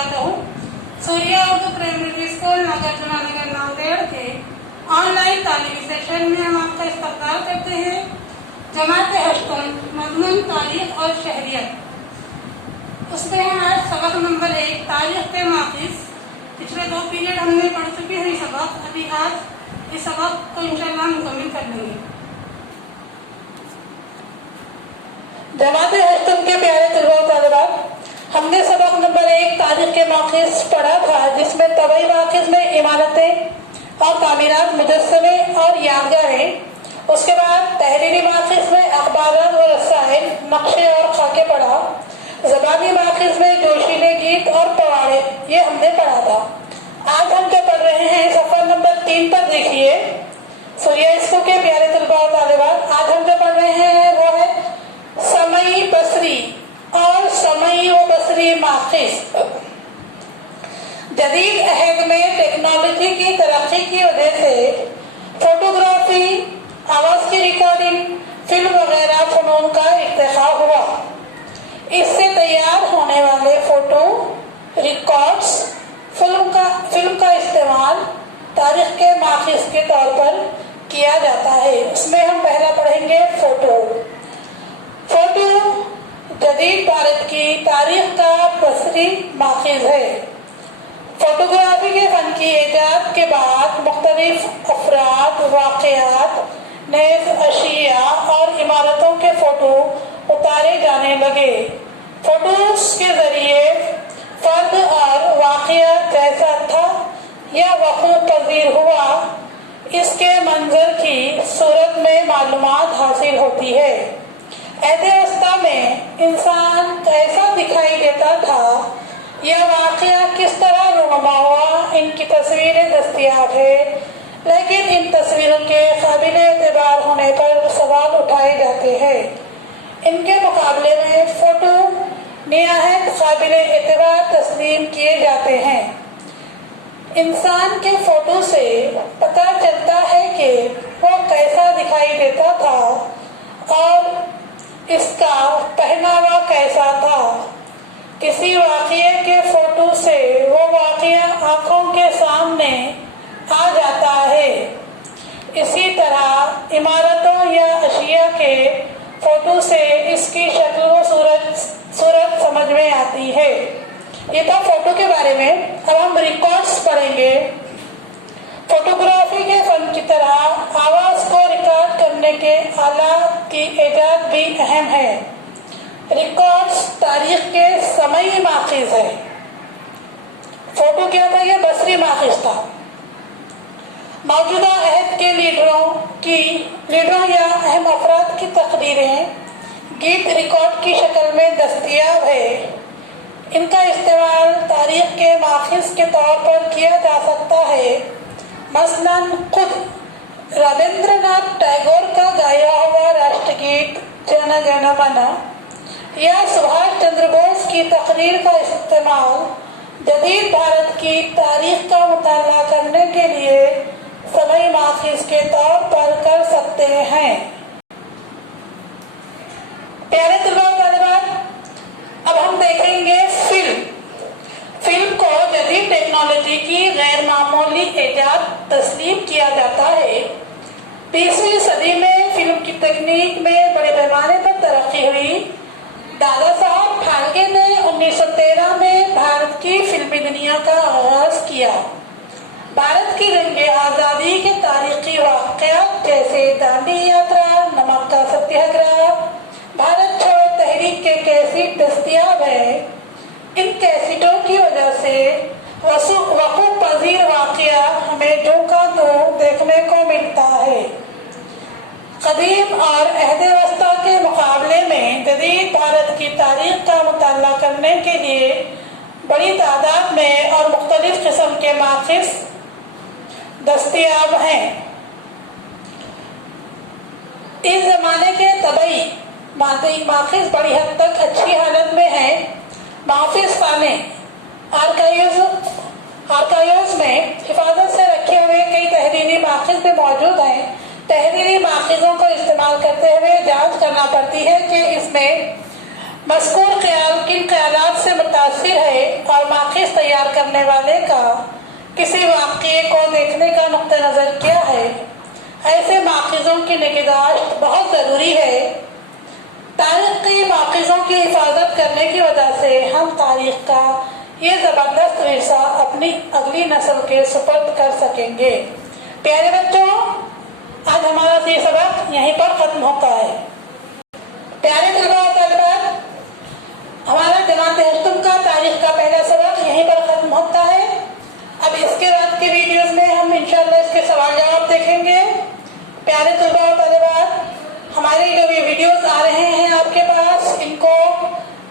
वबरकातुहू। Surya Urdu primary school Nagarjuna नगर नांदेड़ के online तालीमी session में हम आपका इस्तकबाल करते हैं। जमात हश्तम मजमून तारीख और शहरियत, उसमें हम आज सबक नंबर 1 तारीख के माफिज। पिछले 2 पीरियड हमने पढ़ चुके हैं सबक, अभी आज इस सबक को इंशाल्लाह मुकम्मल कर लेंगे। जमात हश्तम के प्यारे तलबा व तालिबात, हमने सबक नंबर 1 तारीख के माखिज पढ़ा था, जिसमें तबई माखिज में इमारतें और तामीरात, मुजस्समे और यादगारें। उसके बाद तहरीरी माखिज में अखबारात और रसाइल, नक्शे और खाके पढ़ा। ज़बानी माखिज में जोशीले गीत और पवाड़े, ये हमने पढ़ा था। आज हम क्या पढ़ रहे हैं, सफर नंबर 3 पर देखिए। सूर्या स्कूल के प्यारे तलबा व तालिबात, आज हम क्या पढ़ रहे हैं वो है समई बसरी और समई व बसरी माखिज। जदीद अहद में टेक्नोलॉजी की तरक्की की वजह से फोटोग्राफी, आवाज की रिकॉर्डिंग, फिल्म वगैरह फनून का इख्तिसास हुआ। इससे तैयार होने वाले फोटो रिकॉर्ड्स, फिल्म का इस्तेमाल तारीख के माखिज के तौर पर किया जाता है। उसमें हम पहला पढ़ेंगे फोटो। जदीद भारत की तारीख का बसरी माखिज है। फोटोग्राफी के फन की इजाद के बाद मुख्तलिफ अफराद, वाक़यात, नेज़ अशिया और इमारतों के फोटो उतारे जाने लगे। फोटोज के जरिए फर्द और वाक़या जैसा था या वक़ूअ पज़ीर हुआ, इसके मंजर की सूरत में मालूमात हासिल होती है। ऐसे में इंसान कैसा दिखाई देता था या वाक़या किस तरह रुनुमा हुआ, इनकी तस्वीरें दस्तयाब है, लेकिन इन तस्वीरों के काबिल एतबार होने पर सवाल उठाए जाते हैं। इनके मुकाबले में फोटो निहायत काबिल एतबार तस्लीम किए जाते हैं। इंसान के फोटो से पता चलता है कि वो कैसा दिखाई देता था और इसका पहनावा कैसा था। किसी वाक़ये के फोटो से वो वाक़या आंखों के सामने आ जाता है। इसी तरह इमारतों या अशिया के फोटो से इसकी शक्ल व सूरत समझ में आती है। ये था फोटो के बारे में। अब हम रिकॉर्ड्स पढ़ेंगे। फोटोग्राफी के फन की तरह आवाज को रिकॉर्ड करने के आलात की इजाद भी अहम है। रिकॉर्ड्स तारीख के समई माखिज है। फोटो क्या था, यह बसरी माखिज था। मौजूदा अहद के लीडरों या अहम अफराद की तकरीरें गीत रिकॉर्ड की शक्ल में दस्तयाब है। इनका इस्तेमाल तारीख के माखिज के तौर पर किया जा सकता है। मसलन खुद रविंद्रनाथ टैगोर का गाया हुआ राष्ट्रगीत जन गण मन या सुभाष चंद्र बोस की तकरीर का इस्तेमाल जदीद भारत की तारीख का मुताला करने के लिए समई माखिज के तौर पर कर सकते हैं। प्यारे तलबा व तालिबात, अब हम देखेंगे फिल्म को जदीद टेक्नोलॉजी की गैर मामूली इजाद तस्लीम किया जाता है। 20वीं सदी में फिल्म की तकनीक में बड़े पैमाने पर तरक्की हुई। दादा साहब फाल्के ने 1913 में भारत की फिल्मी दुनिया का आगाज किया। भारत की जंग आज़ादी के तारीखी वाक़यात जैसे दांडी यात्रा, नमक का सत्याग्रह, भारत छोड़ो तहरीक के कैसेट दस्तयाब है। इन कैसेटों की वजह से वक़ूअ पज़ीर वाक़या हमें जो का तो देखने को मिलता है। कदीम और अहद वस्ता के मुकाबले में जदीद भारत की तारीख का मुताला करने के लिए बड़ी तादाद में और मुख्तलिफ किस्म के माखिज दस्तयाब हैं। इस जमाने के तबई माखिज बड़ी हद तक अच्छी हालत में है। माफिज खाने आर्काइव्स में हिफाजत से रखे हुए कई तहरीरी माखिज भी मौजूद हैं। तहरीरी माखिजों को इस्तेमाल करते हुए जांच करना पड़ती है कि इसमें मज़कूर ख्याल किन ख्यालात से मुतासिर है और माखिज तैयार करने वाले का किसी वाक़ये को देखने का नुक्ता नज़र क्या है। ऐसे माखिजों की निगहदाश्त बहुत ज़रूरी है। तारीख की माखिजों की हिफाजत करने की वजह से हम तारीख का ये ज़बरदस्त विरसा अपनी अगली नस्ल के सुपुर्द कर सकेंगे। प्यारे बच्चों, आज हमारा ये सबक यहीं पर ख़त्म होता है। प्यारे तलबा और तलबात, हमारा जमात हश्तम का तारीख का पहला सबक यहीं पर ख़त्म होता है। अब इसके बाद के वीडियोस में हम इंशाअल्लाह इसके सवाल जवाब देखेंगे। प्यारे तलबा और तलबात, हमारे जो ये वीडियोस आ रहे हैं आपके पास, इनको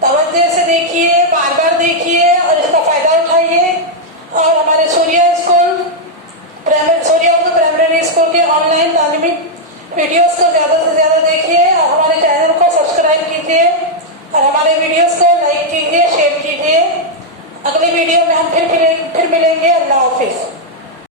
तवज्जो से देखिए, बार बार देखिए और इसका फ़ायदा उठाइए। और हमारे सूर्या उर्दू प्राइमरी स्कूल के ऑनलाइन तालीमी वीडियोस को ज़्यादा से ज़्यादा देखिए और हमारे चैनल को सब्सक्राइब कीजिए और हमारे वीडियोस को लाइक कीजिए, शेयर कीजिए। अगली वीडियो में हम फिर मिलेंगे।